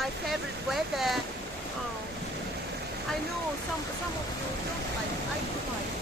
my favorite weather. Oh, I know some of you don't like it. I do like it.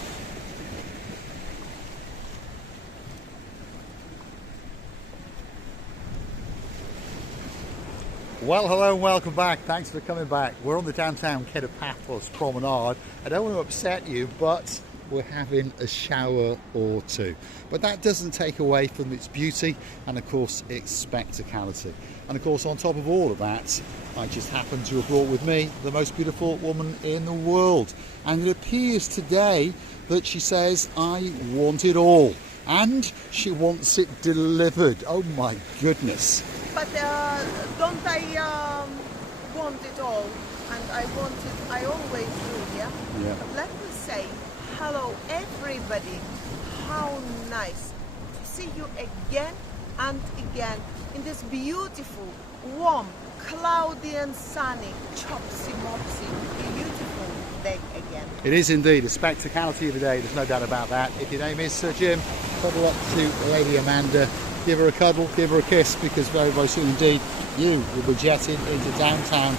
Well, hello and welcome back. Thanks for coming back. We're on the downtown Paphos Promenade. I don't want to upset you, but we're having a shower or two. But that doesn't take away from its beauty and, of course, its spectacality. And, of course, on top of all of that, I just happen to have brought with me the most beautiful woman in the world. And it appears today that she says, I want it all. And she wants it delivered. Oh, my goodness. But don't I want it all? And I want it, I always do, yeah? Yeah. But let me say, hello everybody. How nice to see you again and again in this beautiful, warm, cloudy and sunny, chopsy-mopsy, beautiful day again. It is indeed a spectacality of the day, there's no doubt about that. If your name is Sir Jim, cuddle up to Lady Amanda. Give her a cuddle, give her a kiss, because very, very soon indeed you will be jetting into downtown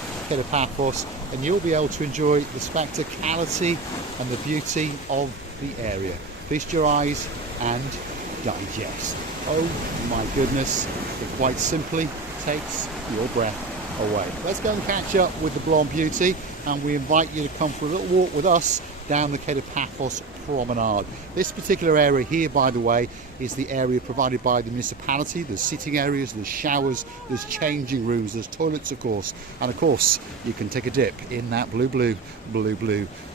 Paphos and you'll be able to enjoy the spectacality and the beauty of the area. Feast your eyes and digest. Oh my goodness, it quite simply takes your breath away. Let's go and catch up with the blonde beauty, and we invite you to come for a little walk with us down the Paphos Promenade. This particular area here, by the way, is the area provided by the municipality. There's sitting areas, there's showers, there's changing rooms, there's toilets, of course, and of course you can take a dip in that blue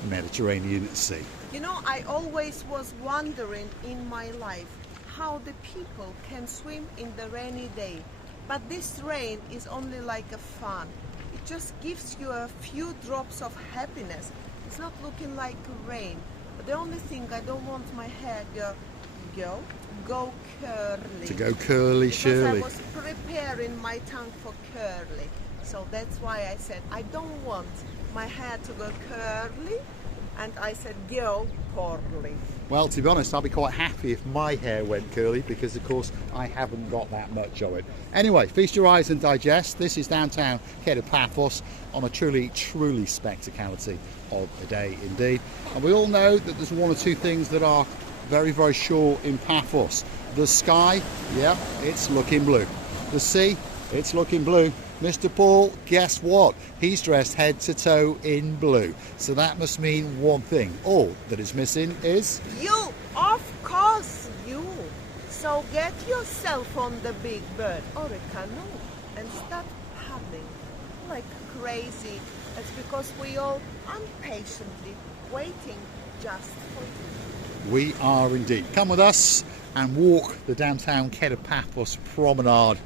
Mediterranean Sea. You know, I always was wondering in my life how the people can swim in the rainy day, but this rain is only like a fun. It just gives you a few drops of happiness. It's not looking like rain. But the only thing, I don't want my hair go curly. To go curly, Shirley. Because I was preparing my tongue for curly. So that's why I said I don't want my hair to go curly, and I said go curly. Well, to be honest, I'll be quite happy if my hair went curly, because of course I haven't got that much of it. Anyway, feast your eyes and digest. This is downtown Paphos on a truly spectacality of a day indeed. And we all know that there's one or two things that are very, very sure in Paphos. The sky, yeah, it's looking blue. The sea, it's looking blue. Mr. Paul, guess what? He's dressed head to toe in blue. So that must mean one thing. All that is missing is... you, of course you. So get yourself on the big bird or a canoe and start paddling like crazy. That's because we all impatiently waiting just for you. We are indeed. Come with us and walk the downtown Paphos Promenade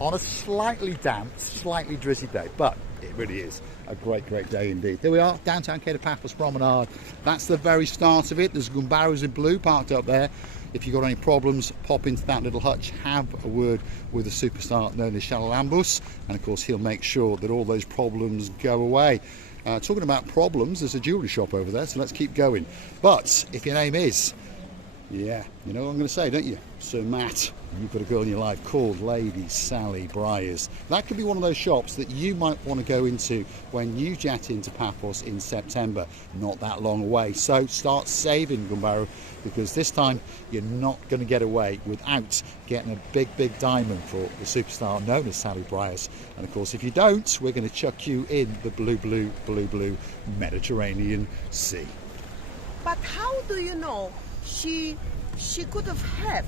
on a slightly damp, slightly drizzly day, but it really is a great day indeed. There we are, downtown Paphos Promenade. That's the very start of it. There's gumbaros in blue parked up there. If you've got any problems, pop into that little hutch, have a word with the superstar known as Shalalambus, and of course he'll make sure that all those problems go away. Talking about problems, there's a jewellery shop over there, so let's keep going. But if your name is, yeah, you know what I'm going to say, don't you? Sir Matt, you've got a girl in your life called Lady Sally Briars. That could be one of those shops that you might want to go into when you jet into Paphos in September, not that long away. So start saving, Gumbaro, because this time you're not going to get away without getting a big diamond for the superstar known as Sally Briars. And of course, if you don't, we're going to chuck you in the blue Mediterranean Sea. But how do you know she could have had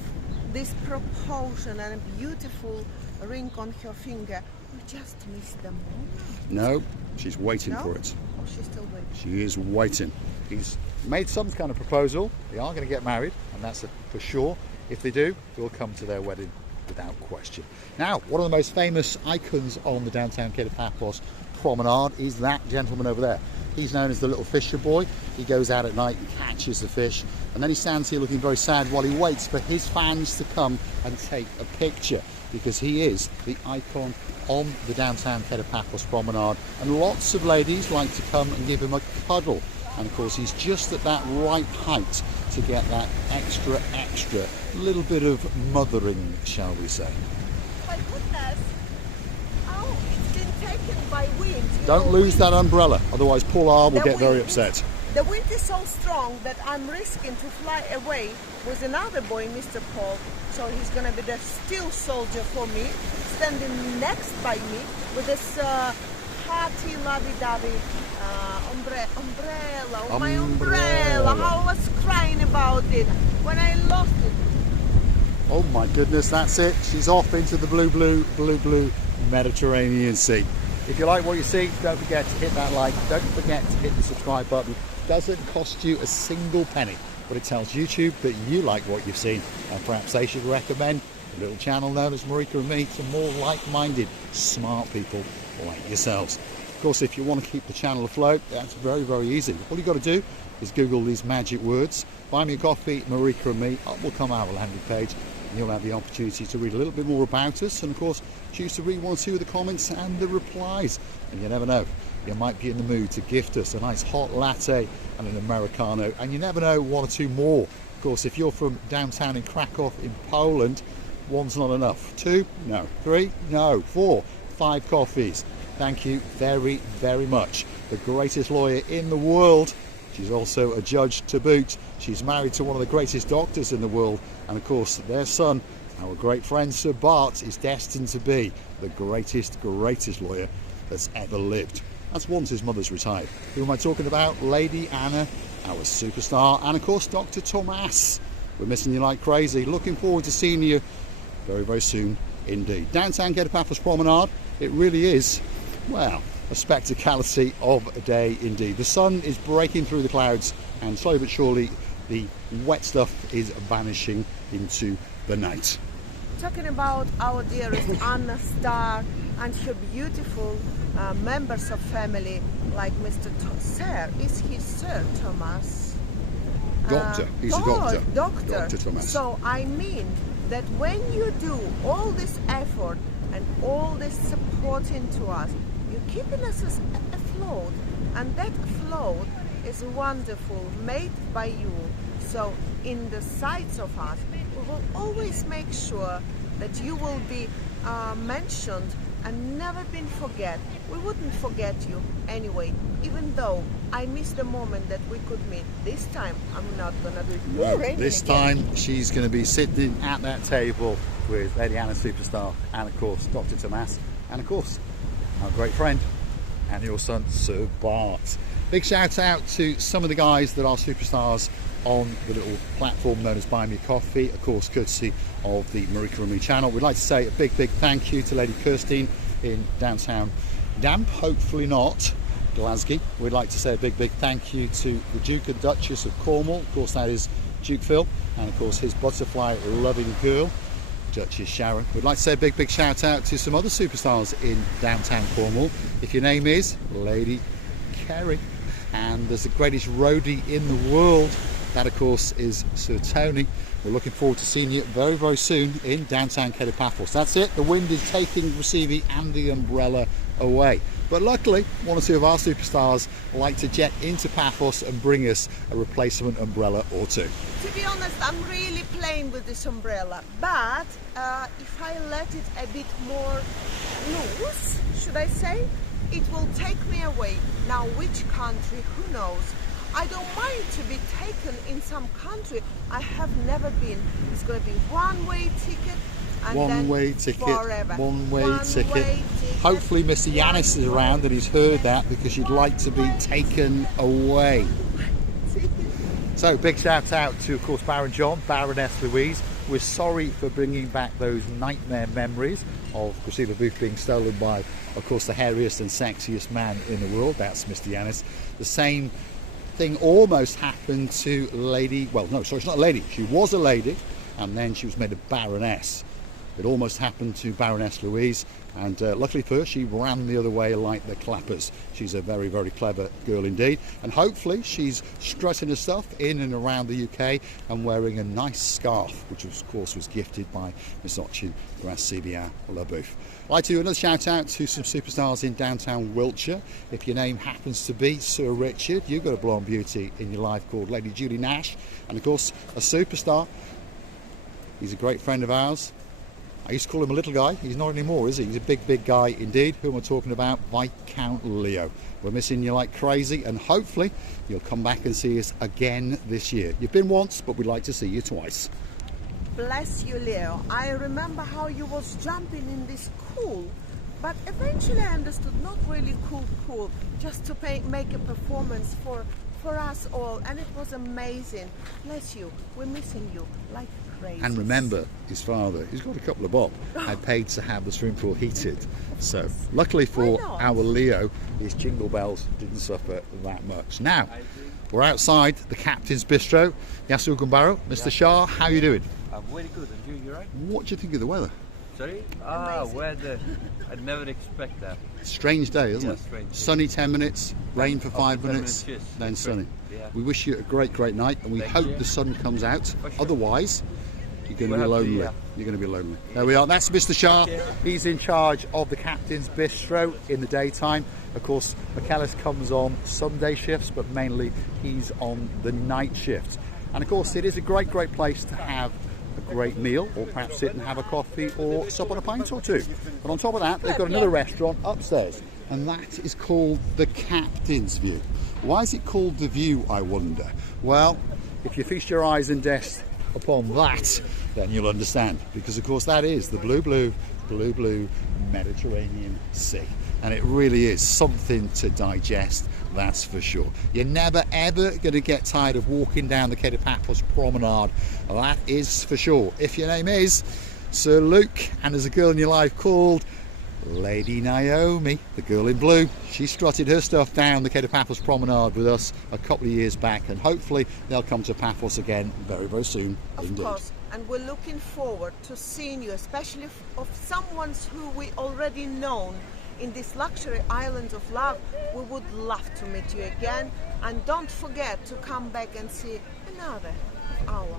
this proportion and a beautiful ring on her finger? We just missed the moment. No, she's waiting for it. Oh, she's still waiting. She is waiting. He's made some kind of proposal. They are going to get married, and that's for sure. If they do, we'll come to their wedding without question. Now, one of the most famous icons on the downtown Paphos Promenade is that gentleman over there. He's known as the little fisher boy. He goes out at night and catches the fish, and then he stands here looking very sad while he waits for his fans to come and take a picture, because he is the icon on the downtown Paphos Promenade, and lots of ladies like to come and give him a cuddle. And of course he's just at that right height to get that extra little bit of mothering, shall we say. My goodness! Oh, it's been taken by wind. Don't lose that umbrella, otherwise Paul R will get very wind upset. The wind is so strong that I'm risking to fly away with another boy, Mr. Paul. So he's going to be the steel soldier for me, standing next by me with this hearty, lovey-dovey umbrella. Oh, my umbrella! How I was crying about it when I lost it. Oh my goodness, that's it. She's off into the blue Mediterranean Sea. If you like what you see, don't forget to hit that like. Don't forget to hit the subscribe button. It doesn't cost you a single penny, but it tells YouTube that you like what you've seen, and perhaps they should recommend a little channel known as Marika and me to more like-minded, smart people like yourselves. Of course, if you want to keep the channel afloat, that's very, very easy. All you've got to do is Google these magic words, buy me a coffee, Marika and me, up will come our landing page, and you'll have the opportunity to read a little bit more about us, and of course, choose to read one or two of the comments and the replies. And you never know, you might be in the mood to gift us a nice hot latte and an Americano, and you never know, one or two more. Of course, if you're from downtown in Krakow in Poland, one's not enough. 2? No. 3? No. 4? 5 coffees. Thank you very, very much. The greatest lawyer in the world. She's also a judge to boot. She's married to one of the greatest doctors in the world. And of course, their son, our great friend Sir Bart, is destined to be the greatest lawyer that's ever lived. That's once his mother's retired. Who am I talking about? Lady Anna, our superstar. And of course, Dr. Thomas. We're missing you like crazy. Looking forward to seeing you very, very soon indeed. Downtown Kato Paphos Promenade. It really is, well, a spectacality of a day indeed. The sun is breaking through the clouds, and slowly but surely the wet stuff is vanishing into the night. Talking about our dearest Anna Star and her beautiful members of family, like Mr. Sir. Is he Sir Thomas? Doctor. He's a doctor. Doctor Thomas. So I mean that when you do all this effort and all this supporting to us, you're keeping us afloat, and that float is wonderful, made by you. So in the sights of us, we will always make sure that you will be mentioned and never been forget. We wouldn't forget you anyway, even though I missed the moment that we could meet. This time I'm not gonna do it. No, this time she's going to be sitting at that table with Lady Anna Superstar, and of course Dr. Thomas, and of course our great friend and your son Sir Bart. Big shout out to some of the guys that are superstars on the little platform known as Buy Me a Coffee, of course courtesy of the Marika and Me channel. We'd like to say a big thank you to Lady Kirstine in downtown damp, hopefully not, Glasgow. We'd like to say a big thank you to the Duke and Duchess of Cornwall, of course that is Duke Phil, and of course his butterfly loving girl, Duchess Sharon. We'd like to say a big shout out to some other superstars in downtown Cornwall. If your name is Lady Kerry, and there's the greatest roadie in the world, that of course is Sir Tony. We're looking forward to seeing you very, very soon in downtown Kato Paphos. That's it, the wind is taking Receivy and the umbrella away. But luckily, one or two of our superstars like to jet into Paphos and bring us a replacement umbrella or two. To be honest, I'm really playing with this umbrella, but if I let it a bit more loose, should I say, it will take me away. Now, which country, who knows? I don't mind to be taken in some country I have never been. It's going to be one-way ticket, and One-way then ticket, forever. one-way ticket. Hopefully Mr. Yanis is around and he's heard that, because you'd like to be taken away. So big shout out to, of course, Baron John, Baroness Louise. We're sorry for bringing back those nightmare memories of Priscilla Booth being stolen by, of course, the hairiest and sexiest man in the world. That's Mr. Yanis. The same thing almost happened to Lady, well, no, sorry, it's not a lady. She was a lady, and then she was made a Baroness. It almost happened to Baroness Louise, and luckily for her, she ran the other way like the clappers. She's a very, very clever girl indeed, and hopefully she's strutting her stuff in and around the UK and wearing a nice scarf, which of course was gifted by Miss Ochin Grace-Cbia LaBeouf. I'd like to do another shout out to some superstars in downtown Wiltshire. If your name happens to be Sir Richard, you've got a blonde beauty in your life called Lady Julie Nash, and of course a superstar. He's a great friend of ours. I used to call him a little guy. He's not anymore, is he? He's a big, big guy indeed. Who am I talking about? Viscount Leo. We're missing you like crazy, and hopefully you'll come back and see us again this year. You've been once, but we'd like to see you twice. Bless you, Leo. I remember how you was jumping in this pool, but eventually I understood not really cool pool, just to make a performance for us all, and it was amazing. Bless you. We're missing you like crazy. And remember, his father, who's got a couple of bob, had paid to have the swimming pool heated. So luckily for our Leo, his jingle bells didn't suffer that much. Now, we're outside the Captain's Bistro. Yasu Gumbaro, Mr. Shah, how are you doing? I'm very good, and you right? What do you think of the weather? Sorry? Amazing. Weather. I'd never expect that. Strange day, isn't Yeah, it? strange. Sunny 10 minutes, rain for 5 10 minutes, minutes, yes. then Great. sunny. Yeah. We wish you a great, great night, and we Thank hope you. the sun comes out. For sure. Otherwise, you're going to We'll be have to, lonely. yeah. You're going to be lonely. There we are. That's Mr. Shah. He's in charge of the Captain's Bistro in the daytime. Of course, Michaelis comes on Sunday shifts, but mainly he's on the night shift. And of course, it is a great, great place to have a great meal, or perhaps sit and have a coffee or sup on a pint or two. But on top of that, they've got another restaurant upstairs, and that is called the Captain's View. Why is it called the View, I wonder? Well, if you feast your eyes and desk upon that, then you'll understand, because of course that is the blue, blue, blue, blue Mediterranean Sea. And it really is something to digest, that's for sure. You're never ever going to get tired of walking down the Paphos Promenade, that is for sure. If your name is Sir Luke and there's a girl in your life called Lady Naomi, the girl in blue, she strutted her stuff down the Paphos Promenade with us a couple of years back, and hopefully they'll come to Paphos again very, very soon. Of indeed. course, and we're looking forward to seeing you, especially of someone who we already known in this luxury island of love. We would love to meet you again, and don't forget to come back and see another hour.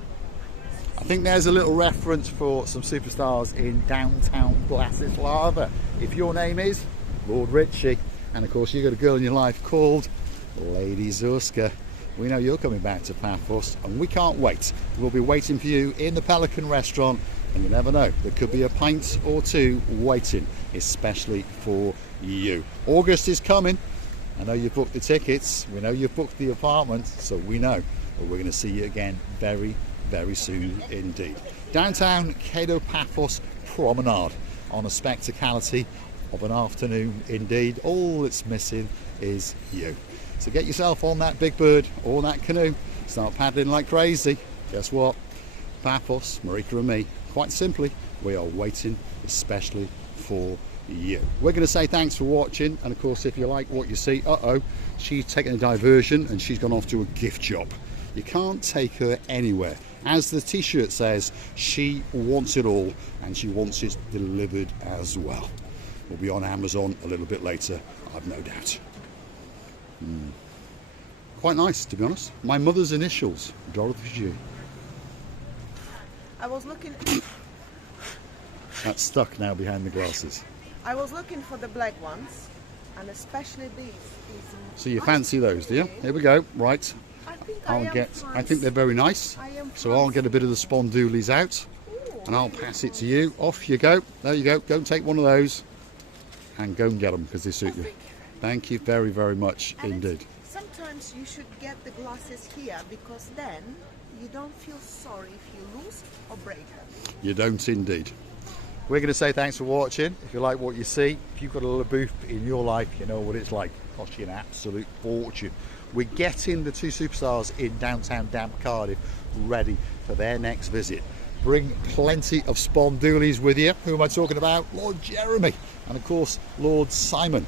I think there's a little reference for some superstars in downtown Bratislava. If your name is Lord Ritchie, and of course you've got a girl in your life called Lady Zuzka, we know you're coming back to Paphos, and we can't wait. We'll be waiting for you in the Pelican restaurant, and you never know, there could be a pint or two waiting, especially for you. August is coming. I know you've booked the tickets, we know you've booked the apartment, so we know that we're going to see you again very, very soon indeed. Downtown Kato Paphos Promenade on a spectacality of an afternoon indeed. All that's missing is you. So get yourself on that big bird or that canoe, start paddling like crazy. Guess what? Paphos, Marika and me, quite simply, we are waiting especially for you. We're going to say thanks for watching, and of course if you like what you see, she's taken a diversion and she's gone off to a gift shop. You can't take her anywhere. As the t-shirt says, she wants it all, and she wants it delivered as well. We'll be on Amazon a little bit later, I've no doubt. Quite nice, to be honest. My mother's initials, Dorothy G. I was looking That's stuck now behind the glasses. I was looking for the black ones, and especially these. So you fancy those, do you? Here we go. Right. I think they're very nice. So I'll get a bit of the spondoulis out, and I'll pass it to you. Off you go. There you go. Go and take one of those, and go and get them because they suit you. Thank you very, very much indeed. Sometimes you should get the glasses here, because then you don't feel sorry if you lose or break them. You don't indeed. We're going to say thanks for watching. If you like what you see, if you've got a little booth in your life, you know what it's like. Cost you an absolute fortune. We're getting the two superstars in downtown Damp Cardiff ready for their next visit. Bring plenty of spondoulis with you. Who am I talking about? Lord Jeremy, and of course Lord Simon.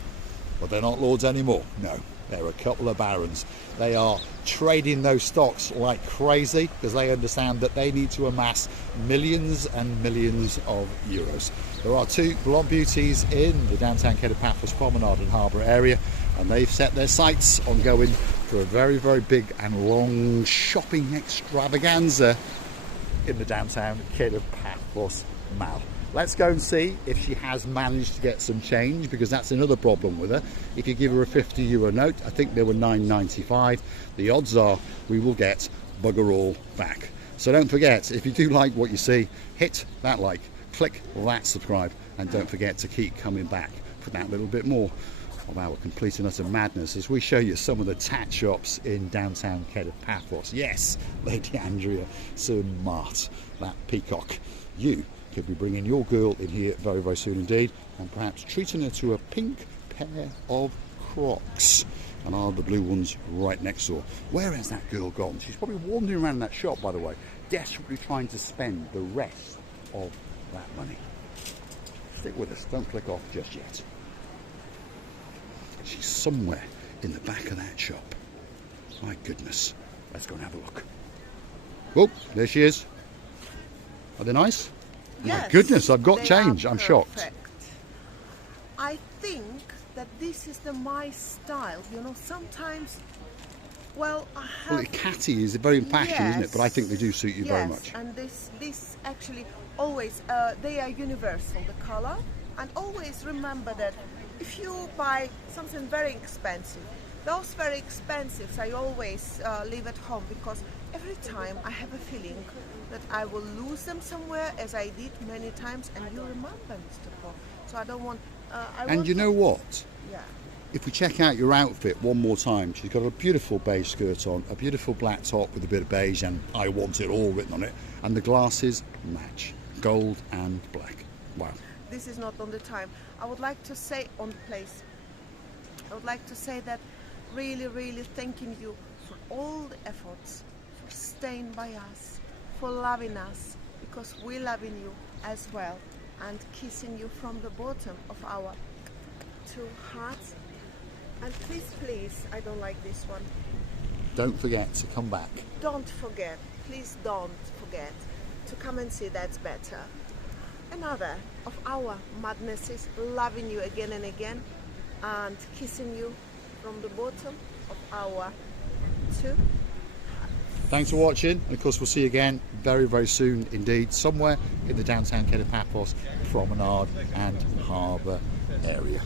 But they're not lords anymore. No, they're a couple of barons. They are trading those stocks like crazy because they understand that they need to amass millions and millions of euros. There are two blonde beauties in the downtown Paphos Promenade and Harbour area, and they've set their sights on going for a very, very big and long shopping extravaganza in the downtown Paphos Mall. Let's go and see if she has managed to get some change, because that's another problem with her. If you give her a €50 note, I think they were £9.95, the odds are we will get bugger all back. So don't forget, if you do like what you see, hit that like, click that subscribe, and don't forget to keep coming back for that little bit more of our complete and utter madness as we show you some of the tat shops in downtown Kato Paphos. Yes, Lady Andrea, Sir Mart, that peacock. You could be bringing your girl in here very, very soon indeed, and perhaps treating her to a pink pair of Crocs. And are the blue ones right next door. Where has that girl gone? She's probably wandering around that shop, by the way, desperately trying to spend the rest of that money. Stick with us, don't click off just yet. She's somewhere in the back of that shop. My goodness. Let's go and have a look. Oh, there she is. Are they nice? Yes, my goodness, I've got they change. are I'm shocked. perfect. I think that this is my style. You know, sometimes, well, I have... Well, catty is very impassioned, isn't it? But I think they do suit you yes, very much. And this actually always, they are universal, the color. And always remember that if you buy something very expensive, those very expensives I always leave at home, because every time I have a feeling that I will lose them somewhere, as I did many times, and you remember, Mr. Paul. So I don't want... and you know what? Yeah. If we check out your outfit one more time, she's got a beautiful beige skirt on, a beautiful black top with a bit of beige and "I want it all" written on it, and the glasses match, gold and black. Wow. This is not on the time. I would like to say on place. I would like to say that really, really thanking you for all the efforts, for staying by us, for loving us, because we're loving you as well, and kissing you from the bottom of our two hearts. And please, please, I don't like this one. Don't forget to come back. Don't forget, please don't forget to come and see That's Better. Another of our madnesses, loving you again and again, and kissing you from the bottom of our two. Thanks for watching, and of course we'll see you again very, very soon indeed, somewhere in the downtown Kato Paphos Promenade and Harbour area.